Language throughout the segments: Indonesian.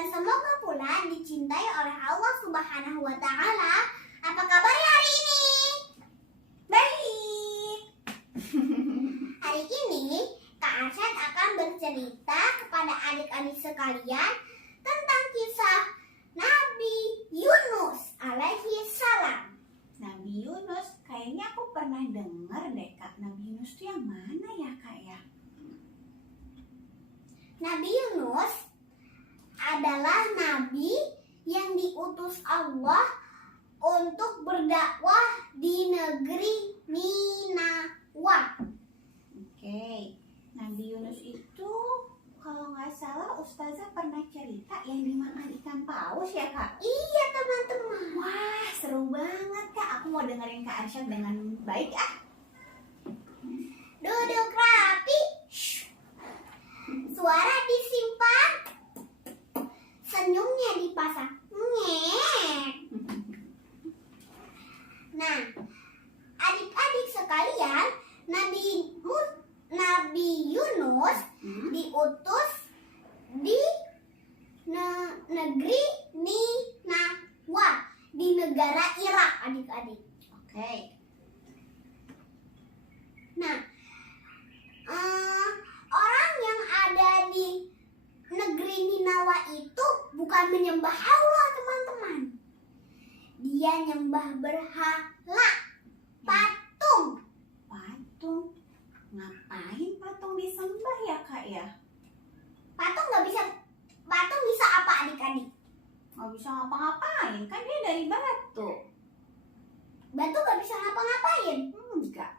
dan semoga pula dicintai oleh Allah Subhanahu wa Ta'ala. Apa kabarnya hari ini? Baik. Hari ini Kak Arsyad akan bercerita kepada adik-adik sekalian tentang kisah Nabi Yunus alaihi salam. Nabi Yunus, kayaknya aku pernah dengar deh Kak. Nabi Yunus itu yang mana ya Kak ya? Nabi Yunus adalah nabi yang diutus Allah untuk berdakwah di negeri Ninawa. Oke, Nabi Yunus itu kalau nggak salah Ustazah pernah cerita yang dimakan ikan paus ya Kak? Iya teman-teman. Wah, seru banget Kak. Aku mau dengerin Kak Arsyad dengan baik ah. Duduk rapi. Suara disimpan. Senyumnya dipasang. Nyek. Nah, adik-adik sekalian, Nabi Yunus diutus di negeri Ninawa, di negara Irak, adik-adik. Oke. Nah, orang yang ada di negeri Ninawa itu bukan menyembah Allah, teman-teman. Dia nyembah berhala, patung. Patung. Ngapain patung disembah ya Kak ya? Patung bisa apa adik-adik? Nggak bisa ngapa-ngapain, kan dia dari batu. Batu gak bisa ngapa-ngapain. Enggak.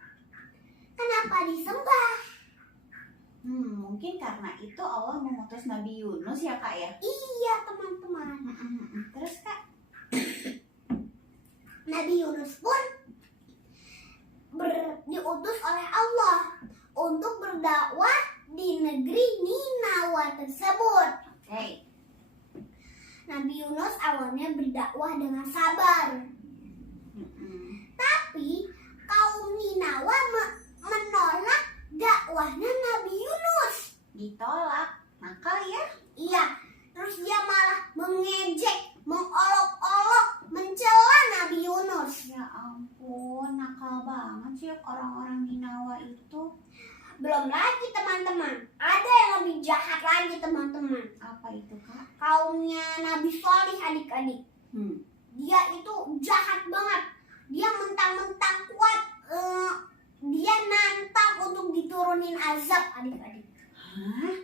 Kenapa disembah? Mungkin karena itu Allah mengutus Nabi Yunus ya Kak ya? Iya teman-teman. Terus Kak? Nabi Yunus pun diutus oleh Allah untuk berdakwah di negeri Ninawa tersebut. Oke. Nabi Yunus awalnya berdakwah dengan sabar. Tapi kaum Ninawa menolak dakwahnya Nabi Yunus. Ditolak. Nakal ya? Iya, terus dia malah mengejek, mengolok-olok, mencela Nabi Yunus. Ya ampun, nakal banget sih orang-orang Ninawa itu. Belum lagi teman-teman, ada yang lebih jahat lagi teman-teman. Apa itu Kak? Kaumnya Nabi Sholih adik-adik. Dia itu jahat banget. Dia mentang-mentang kuat, dia nantang untuk diturunin azab adik-adik. Hah?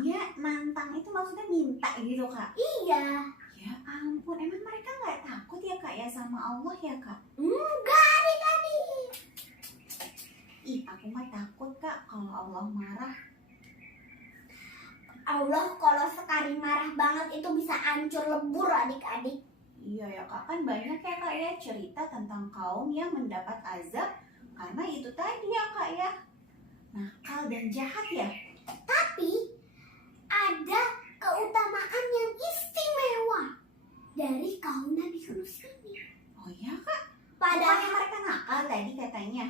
Dia nantang itu maksudnya minta gitu Kak? Iya. Ya ampun, emang mereka nggak takut ya Kak ya sama Allah ya Kak? Enggak adik-adik. Ih, aku mah takut Kak kalau Allah marah. Allah kalau sekali marah banget itu bisa hancur lebur adik-adik. Iya ya Kak, kan banyak ya Kak ya cerita tentang kaum yang mendapat azab karena itu tadi ya Kak ya, nakal dan jahat ya. Tapi ada keutamaan yang istimewa dari kaum Nabi Yunus ini. Oh iya Kak? Padahal Bukannya mereka nakal tadi katanya.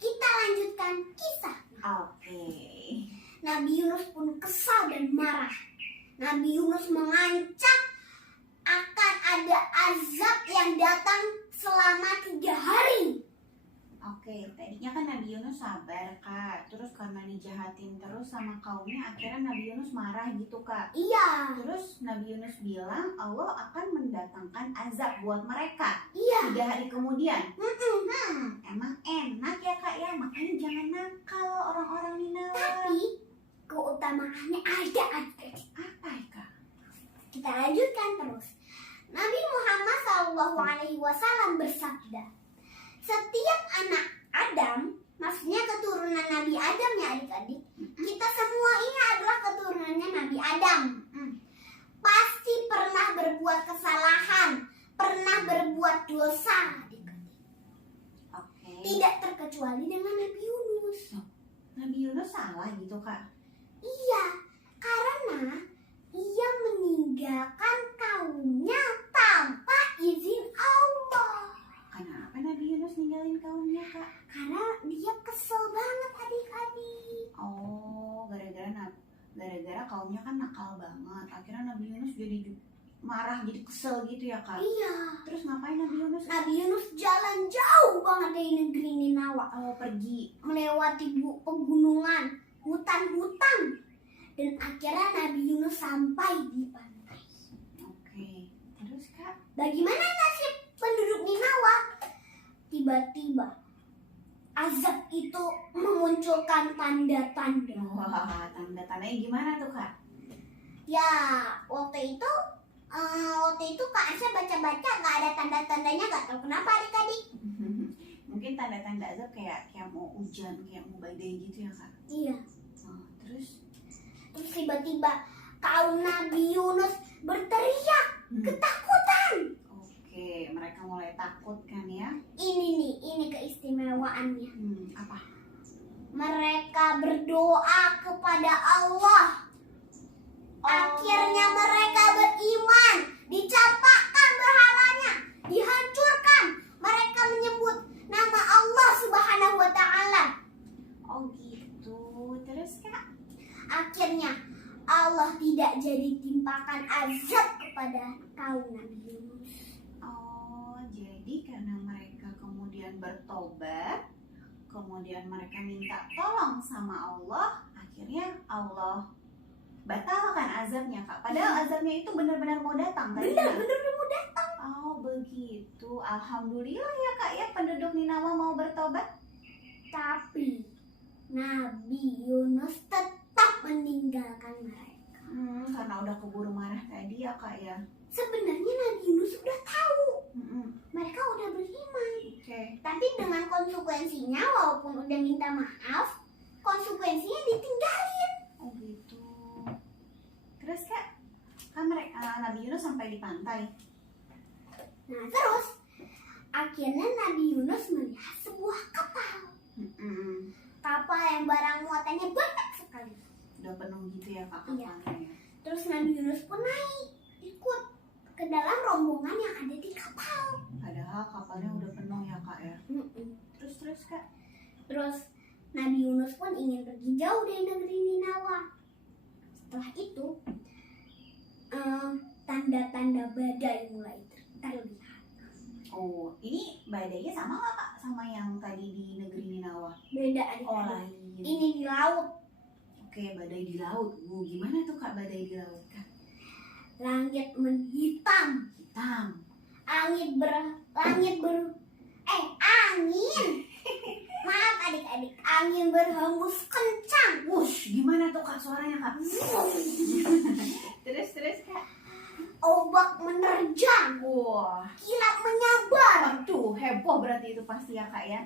kita lanjutkan kisah. Oke. Nabi Yunus pun kesal dan marah. Nabi Yunus mengancam akan ada azab yang datang selama 3 hari. Oke, tadinya kan Nabi Yunus sabar Kak. Terus karena dijahatin terus sama kaumnya, akhirnya Nabi Yunus marah gitu Kak. Iya. Terus Nabi Yunus bilang Allah akan mendatangkan azab buat mereka Iya. 3 hari kemudian. Emang enak ya Kak ya, makanya jangan nakal orang-orang Ninawa. Tapi keutamaannya ada adik-adik. Apa ya Kak? Kita lanjutkan terus. Nabi Muhammad SAW bersabda, setiap anak Adam, maksudnya keturunan Nabi Adam ya adik-adik, kita semua ini adalah keturunannya Nabi Adam. Pasti pernah berbuat kesalahan, pernah berbuat dosa adik-adik. Oke. Tidak terkecuali dengan Nabi Yunus. Nabi Yunus salah gitu Kak? Iya, karena ia meninggalkan kaumnya tanpa izin Allah. Kenapa Nabi Yunus ninggalin kaumnya Kak? Karena dia kesel banget adik-adik. Oh, gara-gara kira kaumnya kan nakal banget. Akhirnya Nabi Yunus jadi marah, jadi kesel gitu ya kak. Iya. Terus ngapain Nabi Yunus? Nabi Yunus jalan jauh banget dari negeri Ninawa, Oh, pergi. melewati pegunungan, hutan-hutan, dan akhirnya Nabi Yunus sampai di pantai. Oke. Terus kak? Bagaimana nasib penduduk Ninawa? Tiba-tiba azab itu memunculkan tanda-tanda. Wah, tanda-tandanya gimana tuh kak? Ya, waktu itu Kak Asya baca-baca nggak ada tanda-tandanya, nggak tahu kenapa adik-adik. Mungkin tanda-tanda azab kayak mau hujan, kayak mau badai gitu ya kak? Iya. Oh, terus? Terus tiba-tiba kaum Nabi Yunus berteriak ketakutan. Oke, mereka mulai takut kan ya? Ini keistimewaannya. Apa? Mereka berdoa kepada Allah. Akhirnya mereka beriman, dicampakkan berhalanya, dihancurkan. Mereka menyebut nama Allah Subhanahu wa Ta'ala. Oh gitu. Terus kak? Akhirnya Allah tidak jadi timpakan azab kepada kaum Nabi Yunus. Oh, jadi karena mereka kemudian bertobat, kemudian mereka minta tolong sama Allah, akhirnya Allah batalkan azabnya kak. Padahal azabnya itu benar-benar mau datang tadi. Benar-benar mau datang. Oh begitu. Alhamdulillah ya kak ya, penduduk Ninawa mau bertobat. Tapi Nabi Yunus tetap meninggalkan mereka. Karena udah keburu marah tadi ya kak ya. Sebenarnya Nabi Yunus udah tahu mereka udah beriman. Oke. Tapi dengan konsekuensinya, walaupun udah minta maaf, konsekuensinya ditinggalin. Oh gitu. Terus kak, kan Nabi Yunus sampai di pantai. Nah terus akhirnya Nabi Yunus melihat sebuah kapal. Kapal yang barang muatannya banyak sekali. Udah penuh gitu ya kak Iya. kapalnya. Terus Nabi Yunus pun naik, ikut ke dalam rombongan yang ada di kapal. Padahal kapalnya udah penuh ya kak ya. Terus kak. Terus Nabi Yunus pun ingin pergi jauh dari negeri Ninawa. Setelah itu tanda-tanda badai mulai terlihat. Oh, ini badainya sama nggak kak sama yang tadi di negeri Ninawa? Beda Oh adik-adik. lain. Ini di laut. Oke, badai di laut. Gimana tuh kak badai di laut kak? Langit menghitam. Hitam. Angin. Maaf adik-adik. Angin berhembus kencang. Wush, gimana tuh kak suaranya kak? Terus kak. Ombak menerjang. Wah, Kilat menyabar. aduh heboh berarti itu pasti ya kak ya.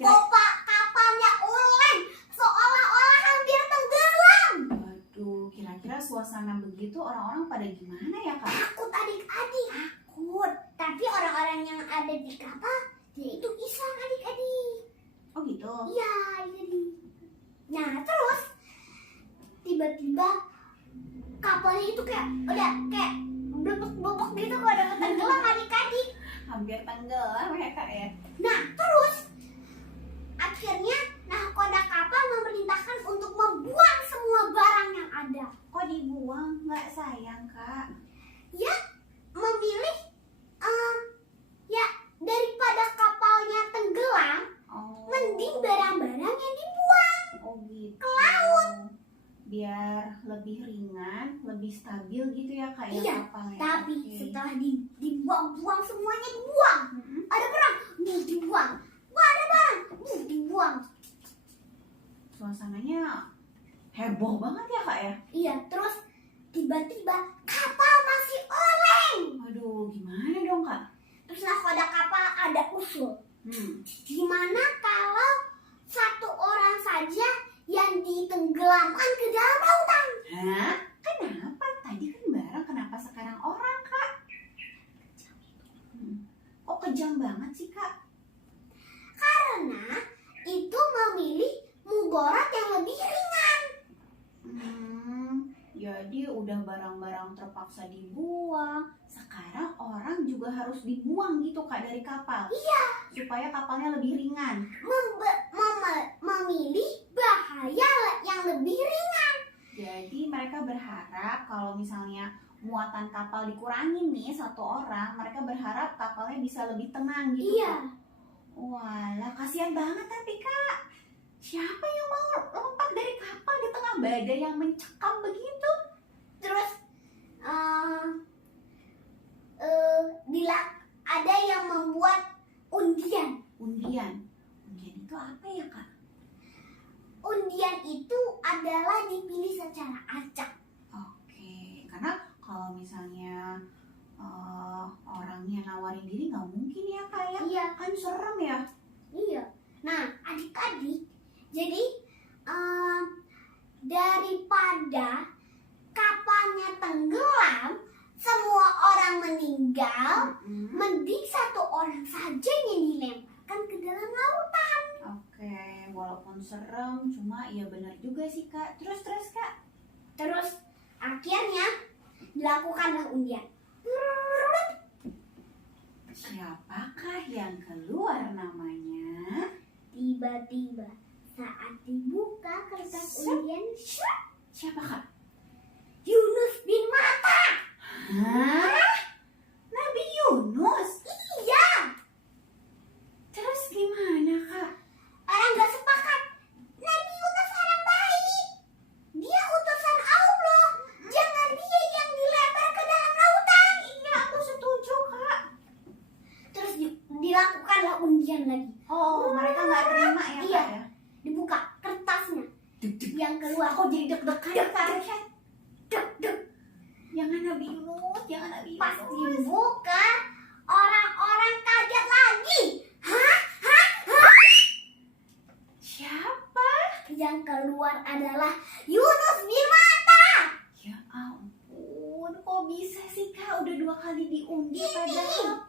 Kapalnya oleng. Seolah-olah hampir tenggelam. Waduh, kira-kira suasana begitu orang-orang pada gimana ya kak? Takut adik-adik. Takut. Tapi orang-orang yang ada di kapal, dia itu Islam adik-adik. Oh gitu. Iya adik-adik. Nah terus tiba-tiba kapalnya itu kayak blebek gitu, kalau ada tenggelam adik-adik. Hampir tenggelam ya kak ya. Nah terus akhirnya nahkoda kapal memerintahkan untuk membuang semua barang yang ada. Kok dibuang? Nggak sayang kak? Ya memilih ya daripada kapalnya tenggelam, mending barang-barang yang dibuang Oh gitu. ke laut. Biar lebih ringan, lebih stabil gitu ya kak ya Iya, kapalnya. tapi Oke. setelah dibuang semuanya dibuang. Ada barang, dibuang. Ada barang, dibuang. Suasananya heboh banget ya kak ya. Iya, terus tiba-tiba kapal masih oleng. Aduh, gimana dong kak? Terus nahkoda kapal ada usul. Gimana kalau satu orang saja yang ditenggelamkan ke dalam lautan? Hah? Kenapa? Tadi kan barang, kenapa sekarang orang kak? Kok kejam banget sih kak? Karena itu memilih mudarat yang lebih ringan. Jadi udah barang-barang terpaksa dibuang. Sekarang orang juga harus dibuang gitu kak dari kapal. Iya. Supaya kapalnya lebih ringan. Memilih bahaya yang lebih ringan. Jadi mereka berharap kalau misalnya muatan kapal dikurangin nih satu orang, mereka berharap kapalnya bisa lebih tenang gitu. Iya. Walah, kasihan banget tapi Kak. Siapa yang mau lompat dari kapal di tengah badai yang mencekam begitu? Terus ada yang membuat undian. Undian. Undian itu apa ya Kak? Undian itu adalah dipilih secara acak. Oke, karena kalau misalnya orangnya nawarin diri nggak mungkin ya Kak ya? Iya. Kan serem ya. Iya. Nah, adik-adik, jadi daripada kapalnya tenggelam, semua orang meninggal, mending satu orang saja yang dilemparkan ke dalam lautan. Oke, walaupun serem, cuma ya benar juga sih Kak. Terus Kak? Terus akhirnya dilakukanlah undian. Siapakah yang keluar namanya? Tiba-tiba saat dibuka kertas undian, Siapa Kak? Yunus bin Matta. Hah? Nabi Yunus? Iya, Terus gimana Kak? orang gak sepakat. Nabi Yunus orang baik. Dia utusan Allah. Jangan dia yang dilempar ke dalam lautan. Iya, aku setuju Kak. Terus dilakukanlah undian lagi. Oh, mereka nggak terima ya Iya. Kak ya? Dibuka kertasnya. Yang keluar. Aku jadi deg-degan Kak. Deg. Jangan Nabi Yunus, jangan Nabi Pas Yunus. dibuka, orang-orang kaget lagi. Siapa? Yang keluar adalah Yunus bin Matta. Ya ampun, kok bisa sih Kak? Udah 2 kali diundi padahal.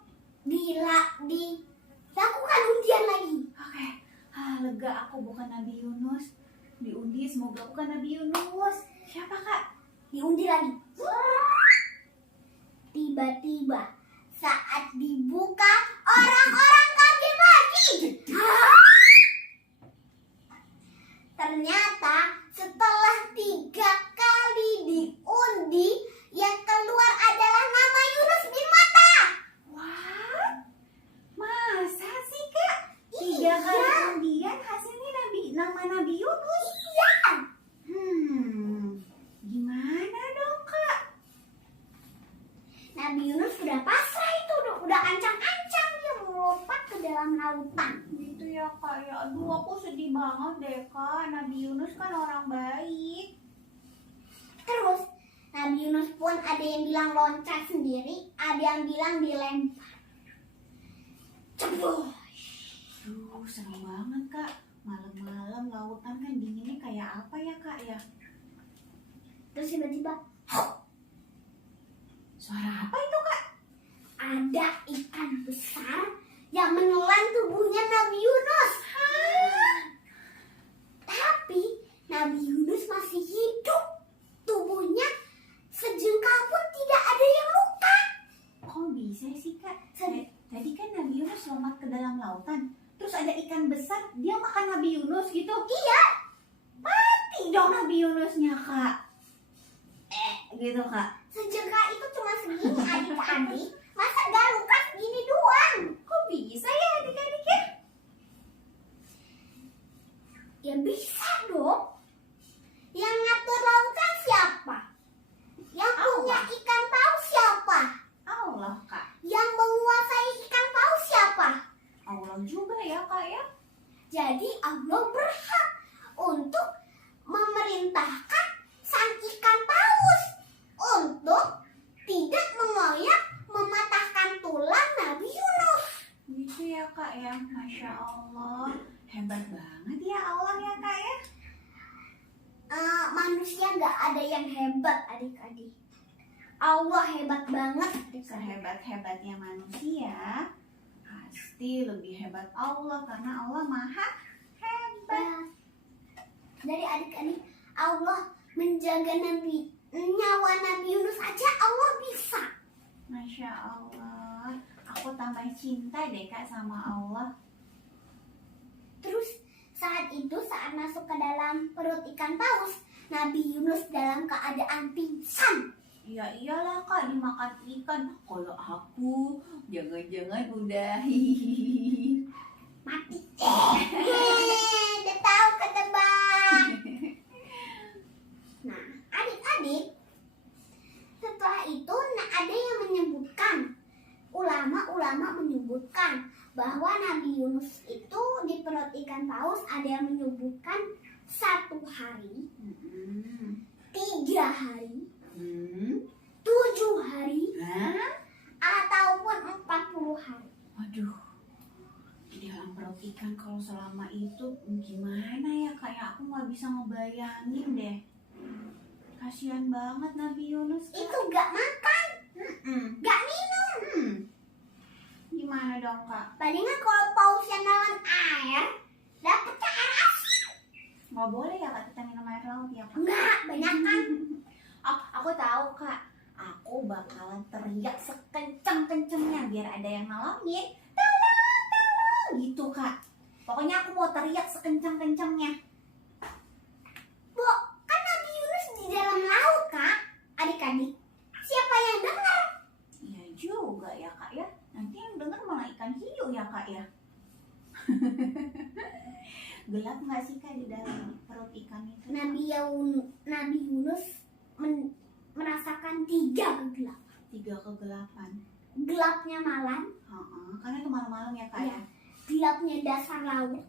Dilakukan undian lagi. Oke, lega aku bukan Nabi Yunus. Diundi semoga bukan Nabi Yunus. Siapa Kak? Diundi lagi. Tiba-tiba saat dibuka, orang-orang kaget lagi. Ternyata setelah 3 kali diundi, yang keluar adalah nama Yunus bin Matta. What? Masa sih Kak? 3 Iya. kali undian hasilnya nama Nabi Yunus. Iya. Gimana dong Kak? Nabi Yunus sudah pasrah itu, udah ancang-ancang dia melompat ke dalam lautan. Gitu ya Kak ya. Aduh, aku sedih banget deh Kak. Nabi Yunus kan orang baik. Terus Nabi Yunus pun ada yang bilang loncat sendiri, ada yang bilang dilempar. Cebol. Duh, seru banget Kak. Malam-malam lautan kan dinginnya kayak apa ya Kak ya? Terus tiba-tiba Suara apa itu Kak? ada ikan besar yang menelan tubuhnya Nabi Yunus. Tapi Nabi Yunus masih hidup. Tubuhnya sejengkal pun tidak ada yang luka. Kok bisa sih Kak? Tadi kan Nabi Yunus lompat ke dalam lautan. Terus ada ikan besar, dia makan Nabi Yunus gitu. Iya. Mati dong Nabi Yunusnya Kak. Gitu Kak. Sejengkal itu cuma segini adik-adik. Masa gak luka segini doang? Kok bisa ya adik-adik ya? Ya bisa dong. Yang ngatur lautan siapa? Yang punya Allah. ikan paus siapa? Allah Kak. Yang menguasai ikan paus siapa? Allah juga ya Kak ya. Jadi Allah berhak untuk memerintahkan sang ikan paus untuk tidak mengoyak mematahkan tulang Nabi Yunus. Gitu ya Kak ya. Masya Allah. Hebat banget ya Allah ya Kak ya. Manusia gak ada yang hebat adik-adik. Allah hebat banget. Sehebat-hebatnya manusia, pasti lebih hebat Allah karena Allah maha hebat. Dari adik-adik, Allah menjaga nyawa Nabi Yunus aja Allah bisa. Masya Allah. Aku tambah cinta deh Kak sama Allah. Terus saat masuk ke dalam perut ikan paus, Nabi Yunus dalam keadaan pingsan. Ya iyalah kak, dimakan ikan. Kalau aku jangan-jangan udah Mati. Udah tahu ketebak. Nah, adik-adik, setelah itu ada yang menyebutkan, ulama-ulama menyebutkan bahwa Nabi Yunus itu di perut ikan paus ada yang menyebutkan 1 hari, 3 hari, 7 hari, Hah? ataupun 40 hari. Aduh, di dalam perut ikan kalau selama itu gimana ya kayak aku nggak bisa ngebayangin deh. Kasihan banget Nabi Yunus. Kak. Itu gak makan, gak minum. Gimana dong kak? Palingan kalau pausnya nelan air, dapetnya air asin. Nggak boleh ya kak kita minum air laut ya kak? Enggak, banyak kan. Oh, aku tahu kak. Aku bakalan teriak sekencang-kencangnya biar ada yang nolongin. Tolong, tolong, gitu kak. Pokoknya aku mau teriak sekencang-kencangnya. Bu, kan Nabi Yunus di dalam laut, Kak. Adik-adik, siapa yang dengar? Iya juga ya kak ya. Nanti yang denger malah ikan hiu ya kak ya. Gelap nggak sih kak di dalam perut ikan itu? Nabi Yunus merasakan 3 kegelapan. 3 kegelapan. Gelapnya malam, Karena itu malam-malam ya kak Iya. ya. gelapnya dasar laut,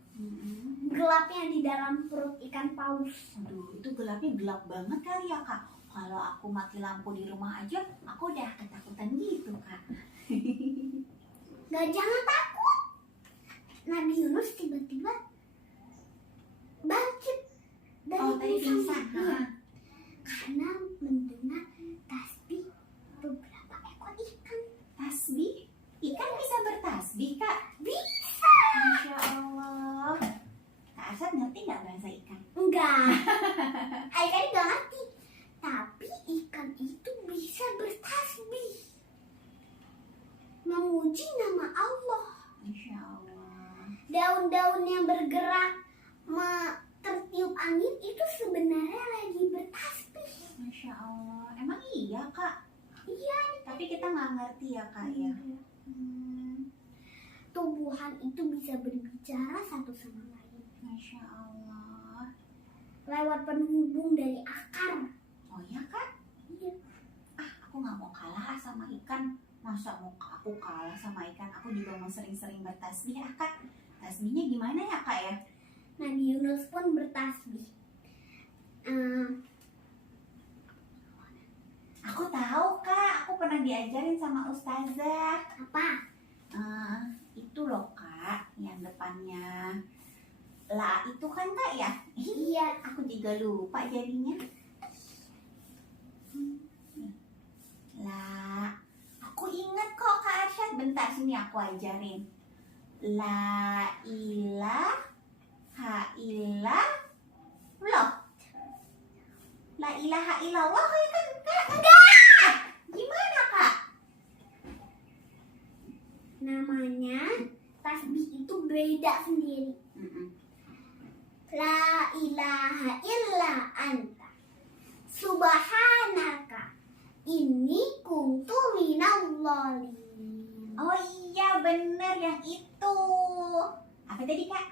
gelapnya di dalam perut ikan paus. Aduh, itu gelapnya gelap banget kali ya kak. Kalau aku mati lampu di rumah aja, aku udah ketakutan gitu kak. Gak, jangan takut. Nabi Yunus tiba-tiba bangkit dari Oh tadi pingsan. Iya. Karena mendengar tasbih beberapa ekor ikan. Tasbih? Ikan bisa bertasbih kak? Bisa. Masya Allah. Kak Arsad ngerti nggak bahasa ikan? Enggak. Adik-adik gak ngerti. Tapi ikan itu bisa bertasbih, memuji nama Allah. Masya Allah. Daun-daun yang bergerak tertiup angin itu sebenarnya lagi bertasbih. Masya Allah. Emang iya kak? Iya. Tapi kita nggak ngerti ya kak ya. Tumbuhan itu bisa berbicara satu sama lain Masya Allah. lewat penghubung dari akar. Oh ya kak? Iya. Aku nggak mau kalah sama ikan. Masa mau aku kalah sama ikan? Aku juga mau sering-sering bertasbih ya kak. Tasbihnya gimana ya kak ya? Nabi Yunus pun bertasbih. Aku tahu kak. Aku pernah diajarin sama ustazah. Apa? Itu loh kak, yang depannya la itu kan kak ya? Iya. Aku juga lupa jadinya. La, aku ingat kok kak Arsyad. Bentar sini aku ajarin. La ilaha illallah. Loh, la ilaha illallah kayak kan kak? Enggak. Gimana kak? Namanya tasbih itu beda sendiri. La ilaha illa anta subhanaka inni kuntu minal zalimin. Oh iya bener yang itu. Apa tadi kak?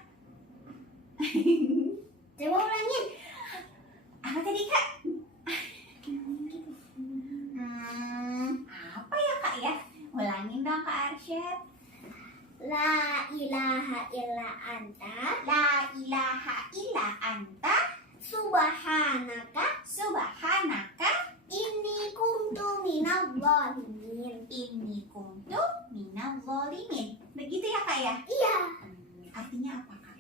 Coba ulangin. Apa tadi kak? Apa ya kak ya? Ulangin dong kak Arsyad. La ilaha illa anta La ilaha illa anta subhanaka subhanaka inni kuntu minal zalimin. inni kuntu minal zalimin. Begitu ya kak ya? Iya. Artinya apa kak?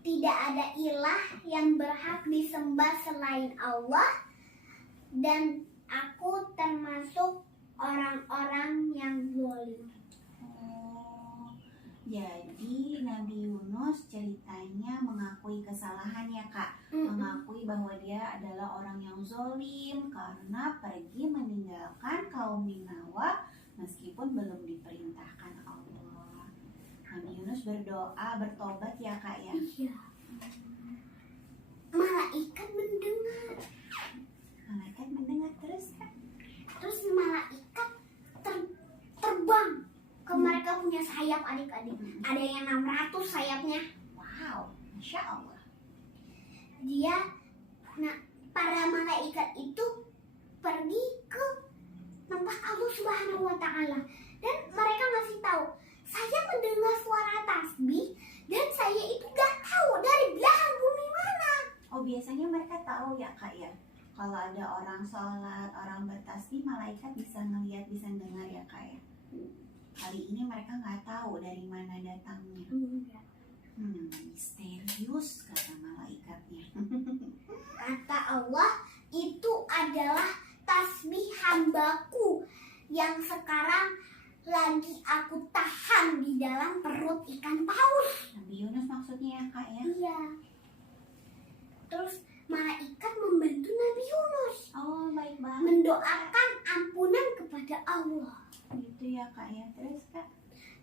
Tidak ada ilah yang berhak disembah selain Allah, dan aku termasuk orang-orang yang zalim. Oh, jadi Nabi Yunus ceritanya mengakui kesalahan ya kak. Mengakui bahwa dia adalah orang yang zolim karena pergi meninggalkan kaum Ninawa meskipun belum diperintahkan Allah. Nabi Yunus berdoa bertobat ya kak ya. Iya. Malah malaikat mendengar. Malaikat mendengar terus Kak. Terus malaikat terbang ke mereka punya sayap adik-adik. Ada yang 600 sayapnya. Wow, Masya Allah. Para malaikat itu pergi ke tempat Allah Subhanahu wa Ta'ala, dan mereka ngasih tahu, saya mendengar suara tasbih dan saya itu gak tahu dari belahan bumi mana. Oh, biasanya mereka tahu ya Kak ya. Kalau ada orang sholat, orang bertasbih, malaikat bisa ngelihat, bisa dengar ya Kak ya. Kali ini mereka nggak tahu dari mana datangnya. Misterius kata malaikatnya. Kata Allah, itu adalah tasbih hambaku yang sekarang lagi aku tahan di dalam perut ikan paus. Nabi Yunus maksudnya ya Kak ya? Iya. Terus malaikat membantu Nabi Yunus Oh, baik banget. mendoakan ampunan kepada Allah. Gitu ya Kak ya. Terus Kak?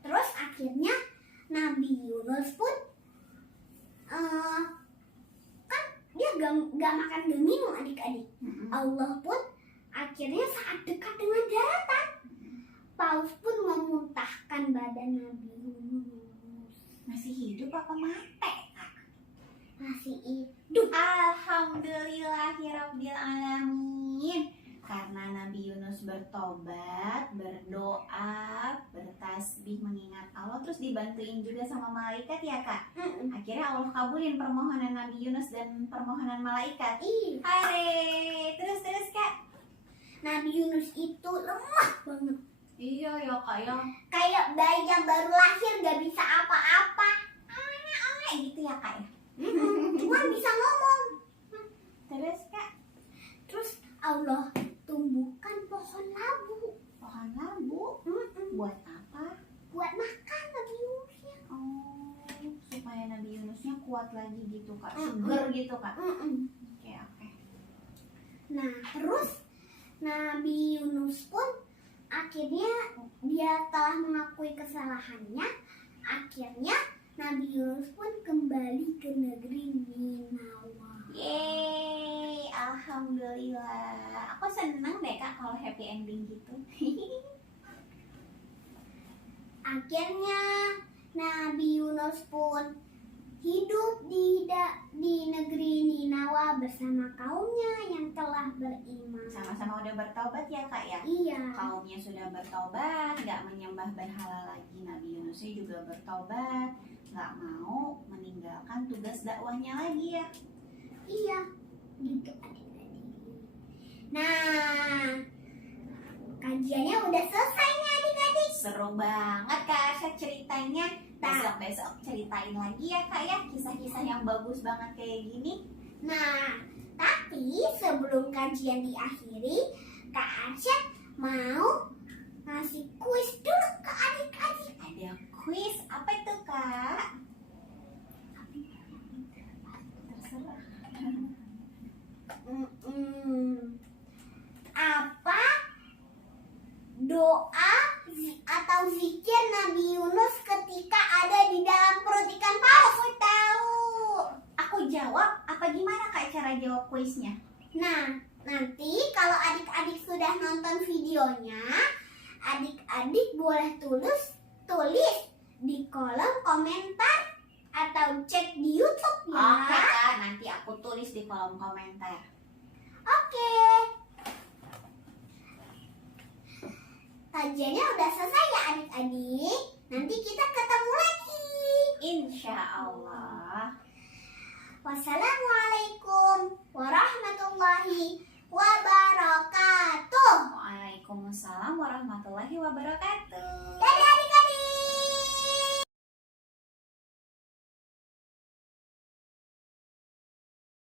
Terus akhirnya Nabi Yunus pun kan dia gak makan gak minum adik-adik. Allah pun akhirnya saat dekat dengan daratan, paus pun memuntahkan badan Nabi Yunus. Masih hidup apa mati Kak? Masih hidup. Alhamdulillahirabbil alamin. Karena Nabi Yunus bertobat, berdoa, bertasbih mengingat Allah, terus dibantuin juga sama malaikat ya Kak. Akhirnya Allah kabulin permohonan Nabi Yunus dan permohonan malaikat. Hore, terus Kak. Nabi Yunus itu lemah banget. Iya ya Kak ya. Kayak bayi yang baru lahir gak bisa apa-apa. Gitu ya Kak ya. Cuma bisa ngomong. Terus Kak. Terus Allah tumbuhkan pohon labu. Pohon labu buat apa? Buat makan Nabi Yunusnya. Oh, supaya Nabi Yunusnya kuat lagi gitu Kak. Seger gitu Kak. Oke. Nah, terus Nabi Yunus pun akhirnya dia telah mengakui kesalahannya. Akhirnya Nabi Yunus pun kembali ke negeri Ninawa. Yeay, alhamdulillah. Aku seneng deh Kak kalau happy ending gitu. Akhirnya Nabi Yunus pun hidup di negeri Ninawa bersama kaumnya yang telah beriman. Sama-sama udah bertobat ya Kak ya. Iya. Kaumnya sudah bertobat, nggak menyembah berhala lagi. Nabi Yunusnya juga bertobat, nggak mau meninggalkan tugas dakwahnya lagi ya. Iya, gitu adik-adik. Nah, kajiannya udah selesai nih adik-adik. Seru banget Kak Asya ceritanya. Besok ceritain lagi ya Kak ya, kisah-kisah yang bagus banget kayak gini. Nah, tapi sebelum kajian diakhiri, Kak Arsyad mau ngasih kuis dulu ke adik-adik. Ada kuis, apa itu Kak? Terserah. Apa doa atau zikir Nabi Yunus ketika ada di dalam perut ikan paus? Aku tahu. Aku jawab, apa gimana Kak cara jawab kuisnya? Nah, nanti kalau adik-adik sudah nonton videonya, adik-adik boleh tulis di kolom komentar atau cek di YouTube ya. Oke Kak, nanti aku tulis di kolom komentar. Oke. Kajiannya udah selesai ya adik-adik. Nanti kita ketemu lagi. Insya Allah. Wassalamualaikum warahmatullahi